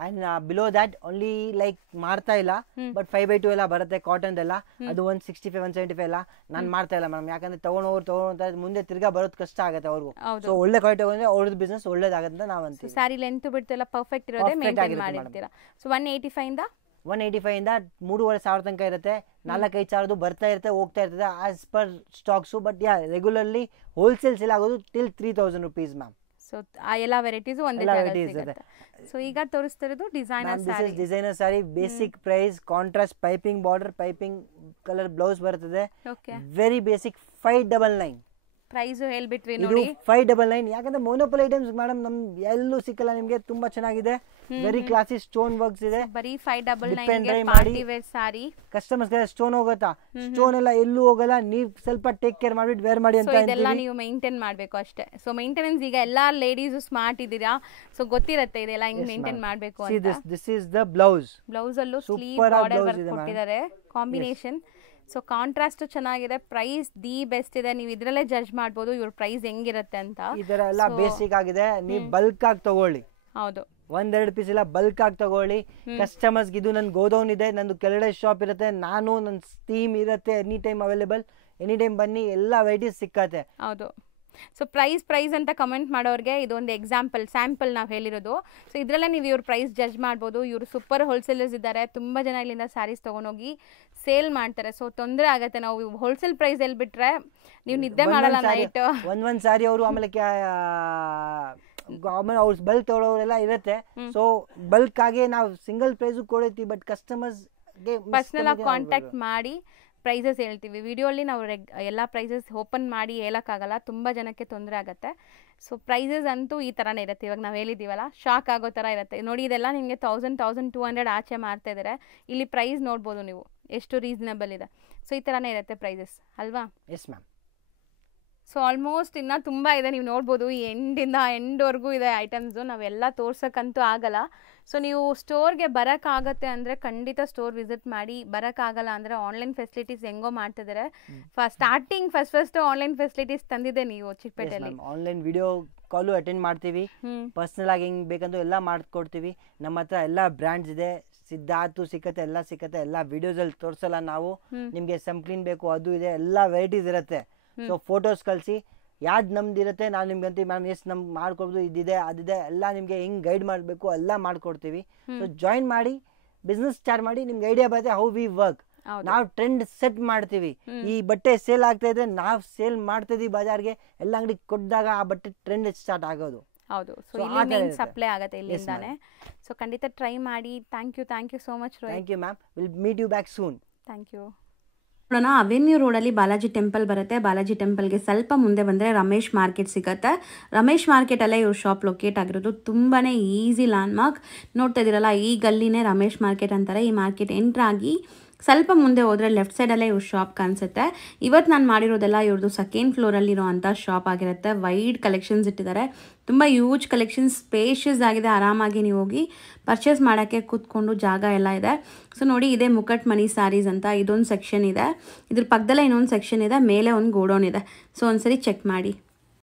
And below that only like ಮಾಡ್ತಾ ಇಲ್ಲ, ಬಟ್ 5x2 ಎಲ್ಲ ಬರುತ್ತೆ ಕಾಟನ್ ಎಲ್ಲ, ಅದು 165 175 ಎಲ್ಲ ನಾನು ಮಾಡ್ತಾ ಇಲ್ಲ ಮೇಡಮ್. ಯಾಕಂದ್ರೆ ತಗೊಂಡು ಮುಂದೆ ತಿರ್ಗಾ ಬರೋದು ಕಷ್ಟ ಆಗುತ್ತೆ ಅವ್ರಿಗೂ. ಸೊ ಒಳ್ಳೆ ಕ್ವಾಲಿಟಿ ತಗೊಂಡ್ರೆ ಅವ್ರದ್ದು ಬಿಸ್ನೆಸ್ ಒಳ್ಳೇದಾಗುತ್ತೆ ಅಂತ ನಾವು ಅಂತೀವಿ. ಸ್ಯಾರಿ ಲೆಂತ್ ಬಿಡ್ತೆಲ್ಲ ಪರ್ಫೆಕ್ಟ್ ಇರೋದೇ ಮೇಂಟೈನ್ ಮಾಡಿರ್ತೀರಾ. ಸೊ 185 ಇಂದ 3,500 ತನಕ ಇರುತ್ತೆ. 4-5 ಸಾವಿರದ್ದು ಬರ್ತಾ ಇರುತ್ತೆ, ಹೋಗ್ತಾ ಇರ್ತದೆ as per stocks. But regularly wholesale sale ಆಗೋದು ಟಿಲ್ 3,000 rupees ಮ್ಯಾಮ್. ಸೊ ಆ ಎಲ್ಲ ವೆರೈಟೀಸು ಒಂದೇ ಜಾಗದಲ್ಲಿ ಸಿಗುತ್ತೆ. ಸೊ ಈಗ ತೋರಿಸ್ತಿರೋದು designer sari. Designer sari, basic price, contrast piping border, piping colour blouse ಬರ್ತದೆ. Very basic 599. ಪ್ರೈಸ್ ಹೇಳ್ಬಿಟ್ವಿ ನೋಡಿ, 599. ಯಾಕಂದ್ರೆ ಮೋನೋಪಲ್ ಐಟಮ್ಸ್ ಮೇಡಮ್ ನಮ್ಗೆ ಎಲ್ಲೂ ಸಿಕ್ಕಲ್ಲ ನಿಮ್ಗೆ, ತುಂಬಾ ಚೆನ್ನಾಗಿದೆ, ವೆರಿ ಕ್ಲಾಸಿ ಸ್ಟೋನ್ ವರ್ಕ್ಸ್ ಇದೆ. ಬರೀ 599 party wear sari. Customers stone ಹೋಗುತ್ತಾ, ಸ್ಟೋನ್ ಎಲ್ಲ ಎಲ್ಲೂ ಹೋಗಲ್ಲ, ನೀವು ಸ್ವಲ್ಪ ಟೇಕ್ ಕೇರ್ ಮಾಡ್ಬಿಟ್ಟು ವೇರ್ ಮಾಡಿ ಅಂತ. ಇದೆಲ್ಲ ನೀವು ಮೇಂಟೈನ್ ಮಾಡ್ಬೇಕು ಅಷ್ಟೇ. ಸೊ ಮೇಂಟೆನೆನ್ಸ್ ಈಗ ಎಲ್ಲಾ ಲೇಡೀಸ್ ಸ್ಮಾರ್ಟ್ ಇದ್ದೀರಾ, ಸೊ ಗೊತ್ತಿರುತ್ತೆ ಇದೆಲ್ಲ ಹಿಂಗ್ ಮೇಂಟೈನ್ ಮಾಡ್ಬೇಕು ಅಂತ. This is the blouse. Blouse ಅಲ್ಲೂ ಸ್ಲೀವ್ ಬಾರ್ಡರ್ ವರ್ಕ್ ಕೊಟ್ಟಿದ್ದಾರೆ, ಕಾಂಬಿನೇಷನ್. ಸೊ ಕಾಂಟ್ರಾಸ್ಟ್ ಚೆನ್ನಾಗಿದೆ, ಪ್ರೈಸ್ ದಿ ಬೆಸ್ಟ್ ಇದೆ. ನೀವು ಇದ್ರಲ್ಲೇ ಜಡ್ಜ್ ಮಾಡ್ಬೋದು ಇವ್ರ ಪ್ರೈಸ್ ಹೆಂಗಿರುತ್ತೆ ಅಂತ. ಇದರ ಎಲ್ಲ ಬೇಸಿಕ್ ಆಗಿದೆ, ನೀವು ಬಲ್ಕ್ ಆಗಿ ತಗೊಳ್ಳಿ. ಹೌದು, 1-2 ಪೀಸ್ ಎಲ್ಲ ಬಲ್ಕ್ ಆಗಿ ತಗೊಳ್ಳಿ. ಕಸ್ಟಮರ್ಸ್ ಇದು ನನ್ ಗೋಡೌನ್ ಇದೆ, ನಂದು ಕೆಳಗಡೆ ಶಾಪ್ ಇರುತ್ತೆ, ನಾನು ನನ್ನ ಟೀಮ್ ಇರುತ್ತೆ, any time available, any time ಬನ್ನಿ, ಎಲ್ಲ ವೆರೈಟೀಸ್ ಸಿಕ್ಕತ್ತೆ. ಹೌದು. ಸೊ ಪ್ರೈಸ್ ಅಂತ ಕಮೆಂಟ್ ಮಾಡೋರಿಗೆ ಇದೊಂದು ಎಕ್ಸಾಂಪಲ್, ಸ್ಯಾಂಪಲ್ ನಾವು ಹೇಳಿರೋದು. ಸೊ ಇದರಲ್ಲೇ ನೀವು ಇವ್ರ ಪ್ರೈಸ್ ಜಡ್ಜ್ ಮಾಡ್ಬೋದು. ಇವರು ಸೂಪರ್ ಹೋಲ್ಸೇಲರ್ಸ್ ಇದ್ದಾರೆ, ತುಂಬ ಜನ ಇಲ್ಲಿಂದ ಸ್ಯಾರೀಸ್ ತೊಗೊಂಡೋಗಿ ಸೇಲ್ ಮಾಡ್ತಾರೆ. ಸೊ ತೊಂದರೆ ಆಗುತ್ತೆ, ನಾವು ಹೋಲ್ಸೇಲ್ ಪ್ರೈಸ್ ಎಲ್ಲಿ ಬಿಟ್ರೆ ನೀವು ನಿದ್ದೆ ಮಾಡಲ್ಲ ನೈಟ್. ಒಂದ್ ಸಾರಿ ಅವರು ಆಮೇಲೆ ಅವ್ರು ಬಲ್ಕ್ ತಗೊಳ್ಳೋರೆಲ್ಲ ಇರುತ್ತೆ. ಸೊ ಬಲ್ಕ್ ಆಗಿ ನಾವು ಸಿಂಗಲ್ ಪ್ರೈಸ್ ಕೊಡ್ತೀವಿ, ಬಟ್ ಕಸ್ಟಮರ್ಸ್ ಪರ್ಸನಲ್ ಆಗಿ ಕಾಂಟ್ಯಾಕ್ಟ್ ಮಾಡಿ ಪ್ರೈಸಸ್ ಹೇಳ್ತೀವಿ. ವಿಡಿಯೋಲಿ ನಾವು ಎಲ್ಲ ಪ್ರೈಸಸ್ ಓಪನ್ ಮಾಡಿ ಹೇಳೋಕ್ಕಾಗಲ್ಲ, ತುಂಬ ಜನಕ್ಕೆ ತೊಂದರೆ ಆಗುತ್ತೆ. ಸೊ ಪ್ರೈಸಸ್ ಅಂತೂ ಈ ಥರನೇ ಇರುತ್ತೆ. ಇವಾಗ ನಾವು ಹೇಳಿದ್ದೀವಲ್ಲ, ಶಾಕ್ ಆಗೋ ಥರ ಇರುತ್ತೆ ನೋಡಿ. ಇದೆಲ್ಲ ನಿಮಗೆ 1,200 ಆಚೆ ಮಾಡ್ತಾ ಇದ್ದಾರೆ. ಇಲ್ಲಿ ಪ್ರೈಸ್ ನೋಡ್ಬೋದು ನೀವು ಎಷ್ಟು ರೀಸನಬಲ್ ಇದೆ. ಸೊ ಈ ಥರನೇ ಇರುತ್ತೆ ಪ್ರೈಸಸ್ ಅಲ್ವಾ? Yes ma'am. ಸೊ ಆಲ್ಮೋಸ್ಟ್ ಇನ್ನೂ ತುಂಬ ಇದೆ, ನೀವು ನೋಡ್ಬೋದು ಎಂಡಿಂದ ಎಂಡ್ವರೆಗೂ ಇದೆ ಐಟಮ್ಸು. ನಾವೆಲ್ಲ ತೋರ್ಸೋಕ್ಕಂತೂ ಆಗಲ್ಲ. ಸೊ ನೀವು ಸ್ಟೋರ್ಗೆ ಬರೋಕ್ಕಾಗತ್ತೆ ಅಂದರೆ ಖಂಡಿತ ಸ್ಟೋರ್ ವಿಸಿಟ್ ಮಾಡಿ. ಬರೋಕ್ಕಾಗಲ್ಲ ಅಂದರೆ ಆನ್ಲೈನ್ ಫೆಸಿಲಿಟೀಸ್ ಹೆಂಗೋ ಮಾಡ್ತಿದ್ದಾರೆ. ಸ್ಟಾರ್ಟಿಂಗ್ ಫಸ್ಟ್ ಆನ್ಲೈನ್ ಫೆಸಿಲಿಟೀಸ್ ತಂದಿದೆ ನೀವು ಚಿಕ್ಕಪೇಟೆಯಲ್ಲಿ. ಆನ್ಲೈನ್ ವಿಡಿಯೋ ಕಾಲು ಅಟೆಂಡ್ ಮಾಡ್ತೀವಿ, ಪರ್ಸನಲ್ ಆಗಿ ಹೆಂಗ್ ಬೇಕಂತ ಎಲ್ಲ ಮಾಡ್ಕೊಡ್ತೀವಿ. ನಮ್ಮ ಹತ್ರ ಎಲ್ಲ ಬ್ರ್ಯಾಂಡ್ಸ್ ಇದೆ, ಸಿದ್ಧಾರ್ಥ್ ಸಿಕ್ಕತ್ತೆ, ಎಲ್ಲ ಸಿಕ್ಕತ್ತೆ. ಎಲ್ಲ ವಿಡಿಯೋಸಲ್ಲಿ ತೋರಿಸಲ್ಲ ನಾವು, ನಿಮಗೆ ಸಂಪ್ಲೀನ್ ಬೇಕು ಅದು ಇದೆ, ಎಲ್ಲ ವೆರೈಟೀಸ್ ಇರುತ್ತೆ. ಸೊ ಫೋಟೋಸ್ ಕಳಿಸಿ, ಯಾವ್ದು ನಮ್ದು ಇರುತ್ತೆ ನಾವು ನಿಮ್ಗೆ ಅಂತೀವಿ ಮ್ಯಾಮ್ ಎಸ್ ನಮ್ಗೆ ಮಾಡ್ಕೊಡ್ಬೋದು, ಇದಿದೆ ಅದಿದೆ ಎಲ್ಲ ನಿಮಗೆ ಹೆಂಗ್ ಗೈಡ್ ಮಾಡಬೇಕು ಎಲ್ಲ ಮಾಡ್ಕೊಡ್ತೀವಿ. ಸೊ ಜಾಯಿನ್ ಮಾಡಿ, ಬಿಸ್ನೆಸ್ ಸ್ಟಾರ್ಟ್ ಮಾಡಿ, ನಿಮ್ಗೆ ಐಡಿಯಾ ಬರುತ್ತೆ ಹೌ ವಿ ವರ್ಕ್. ನಾವು ಟ್ರೆಂಡ್ ಸೆಟ್ ಮಾಡ್ತೀವಿ. ಈ ಬಟ್ಟೆ ಸೇಲ್ ಆಗ್ತಾ ಇದ್ರೆ ನಾವು ಸೇಲ್ ಮಾಡ್ತಾ ಇದೀವಿ ಬಜಾರ್ಗೆ, ಎಲ್ಲ ಅಂಗಡಿ ಕೊಟ್ಟಾಗ ಆ ಬಟ್ಟೆ ಟ್ರೆಂಡ್ ಸ್ಟಾರ್ಟ್ ಆಗೋದು. ಹೌದು. ಸೊ ಇಲ್ಲಿ ಸಪ್ಲೈ ಆಗುತ್ತೆ ಇಲ್ಲಿಂದಾನೆ. ಸೊ ಖಂಡಿತ ಟ್ರೈ ಮಾಡಿ. Thank you so much Rohit. Thank you ma'am, will meet you back soon. Thank you. ನೋಡೋಣ, ಅವೆನ್ಯೂ ರೋಡಲ್ಲಿ ಬಾಲಾಜಿ ಟೆಂಪಲ್ ಬರುತ್ತೆ. ಬಾಲಾಜಿ ಟೆಂಪಲ್ಗೆ ಸ್ವಲ್ಪ ಮುಂದೆ ಬಂದರೆ ರಮೇಶ್ ಮಾರ್ಕೆಟ್ ಸಿಗುತ್ತೆ. ರಮೇಶ್ ಮಾರ್ಕೆಟಲ್ಲೇ ಇವ್ರ ಶಾಪ್ ಲೊಕೇಟ್ ಆಗಿರೋದು. ತುಂಬಾ ಈಸಿ ಲ್ಯಾಂಡ್ಮಾರ್ಕ್. ನೋಡ್ತಾ ಇದ್ದೀರಲ್ಲ, ಈ ಗಲ್ಲಿನೇ ರಮೇಶ್ ಮಾರ್ಕೆಟ್ ಅಂತಾರೆ. ಈ ಮಾರ್ಕೆಟ್ ಎಂಟ್ರಾಗಿ ಸ್ವಲ್ಪ ಮುಂದೆ ಹೋದರೆ ಲೆಫ್ಟ್ ಸೈಡಲ್ಲೇ ಇವ್ರ ಶಾಪ್ ಕಾಣಿಸುತ್ತೆ. ಇವತ್ತು ನಾನು ಮಾಡಿರೋದೆಲ್ಲ ಇವ್ರದ್ದು ಸೆಕೆಂಡ್ ಫ್ಲೋರಲ್ಲಿರೋ ಅಂಥ ಶಾಪ್ ಆಗಿರುತ್ತೆ. ವೈಡ್ ಕಲೆಕ್ಷನ್ಸ್ ಇಟ್ಟಿದ್ದಾರೆ, ತುಂಬ ಯೂಜ್ ಕಲೆಕ್ಷನ್ಸ್, ಸ್ಪೇಷಿಯಸ್ ಆಗಿದೆ. ಆರಾಮಾಗಿ ನೀವು ಹೋಗಿ ಪರ್ಚೇಸ್ ಮಾಡೋಕ್ಕೆ ಕೂತ್ಕೊಂಡು ಜಾಗ ಎಲ್ಲ ಇದೆ. ಸೊ ನೋಡಿ, ಇದೇ ಮುಕಟ್ ಮನಿ ಸ್ಯಾರೀಸ್ ಅಂತ ಇದೊಂದು ಸೆಕ್ಷನ್ ಇದೆ. ಇದ್ರ ಪಕ್ಕದಲ್ಲೇ ಇನ್ನೊಂದು ಸೆಕ್ಷನ್ ಇದೆ, ಮೇಲೆ ಒಂದು ಗೋಡೌನ್ ಇದೆ. ಸೊ ಒಂದ್ಸರಿ ಚೆಕ್ ಮಾಡಿ.